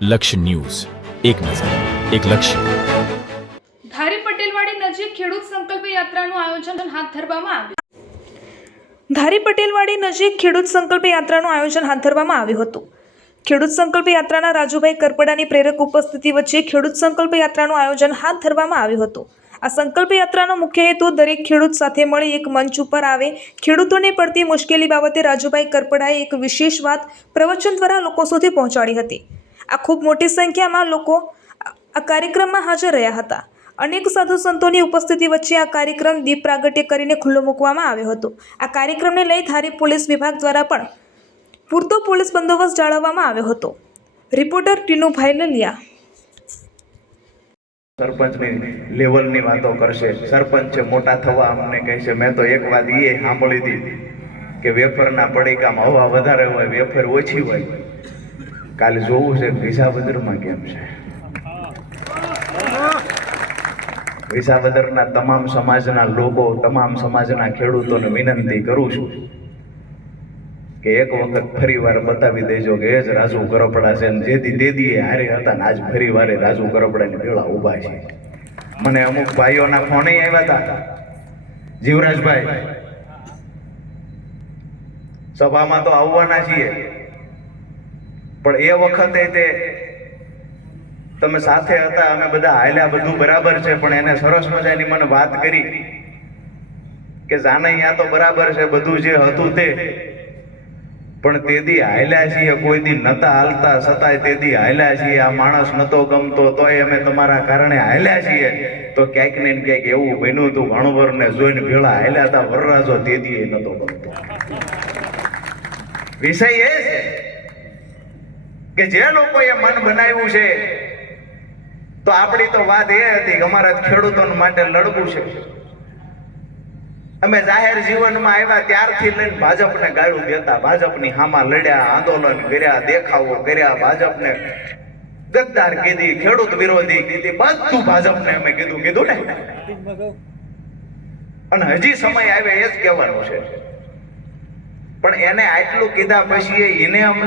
લક્ષ્ય ન્યૂઝ, એક નજર, એક લક્ષ્ય. ધારી પટેલવાડી નજીક ખેડૂત સંકલ્પ યાત્રાનું આયોજન હાથ ધરવામાં આવ્યું. ધારી પટેલવાડી નજીક ખેડૂત સંકલ્પ યાત્રાનું આયોજન હાથ ધરવામાં આવ્યું હતું. ખેડૂત સંકલ્પ યાત્રાના રાજુભાઈ કરપડાની પ્રેરક ઉપસ્થિતિ વચ્ચે ખેડૂત સંકલ્પ યાત્રાનું આયોજન હાથ ધરવામાં આવ્યું હતું. આ સંકલ્પ યાત્રાનો મુખ્ય હેતુ દરેક ખેડૂત સાથે મળી એક મંચ ઉપર આવે, ખેડૂતોને પડતી મુશ્કેલી બાબતે રાજુભાઈ કરપડાએ એક વિશેષ વાત પ્રવચન દ્વારા લોકો સુધી પહોંચાડી હતી. આ ખૂબ મોટી સંખ્યામાં લોકો આ કાર્યક્રમમાં હાજર રહ્યા હતા. અનેક સાધુ સંતોની ઉપસ્થિતિ વચ્ચે આ કાર્યક્રમ દીપ પ્રાગટ્ય કરીને ખુલ્લો મૂકવામાં આવ્યો હતો. આ કાર્યક્રમને લઈ ધારી પોલીસ વિભાગ દ્વારા પણ પૂરતો પોલીસ બંદોબસ્ત જાળવવામાં આવ્યો હતો. રિપોર્ટર ટીનુભાઈ લલિયા. સરપંચની લેવલની વાતો કરશે. સરપંચ છે, મોટા થવા અમને કહે છે. મેં તો એક વાત એ સાંભળી હતી કે વેફરના પડીકામાં હવા વધારે હોય, વેફર ઓછી હોય. કાલે જોવું છે વિસાવદરમાં કેમ છે. વિસાવદરના તમામ સમાજના લોકો, તમામ સમાજના ખેડૂતોને વિનંતી કરું છું કે એક વખત ફરી વાર બતાવી દેજો કે એ જ રાજુ કરપડા છે. જેથી તેદીએ હારે હતા ને આજ ફરી વારે રાજુ કરપડાની ભેળા ઊભા છે. મને અમુક ભાઈઓના ફોન આવ્યા હતા. જીવરાજભાઈ, સભામાં તો આવવાના છીએ, પણ એ વખતે તે તમે સાથે હતા, અમે બધા હાલ્યા, બધું બરાબર છે, પણ એને સરસ મજાની મને વાત કરી કે જાનૈયા તો બરાબર છે, બધું જે હતું તે, પણ તેદી હાલ્યા છીએ, કોઈ દી નતા હાલતા છતાંય તેદી હાલ્યા છીએ. આ માણસ નતો ગમતો તોય અમે તમારા કારણે હાલ્યા છીએ. તો ક્યાંક ને ક્યાંક એવું બન્યું હતું, ઘણવરને જોઈને ભેળા હાલ્યા હતા. વરરાજો તેદી એ નતો ગમતો. વિષય એ છે કે જે લોકોએ મન બનાવ્યું છે, તો આપણી તો વાત એ હતી કે અમારા ખેડૂતો માટે લડવું છે. અમે જાહેર જીવનમાં આવ્યા ત્યારથી લઈને ભાજપને ગાળું દેતા, ભાજપની સામા લડ્યા, આંદોલન કર્યા, દેખાવો કર્યા, ભાજપને ગદ્દાર કીધી, ખેડૂત વિરોધી કીધી, બધું ભાજપને અમે કીધું ને. અને હજી સમય આવે એ જ કહેવાનું છે. પણ એને આટલું કીધા પછી એને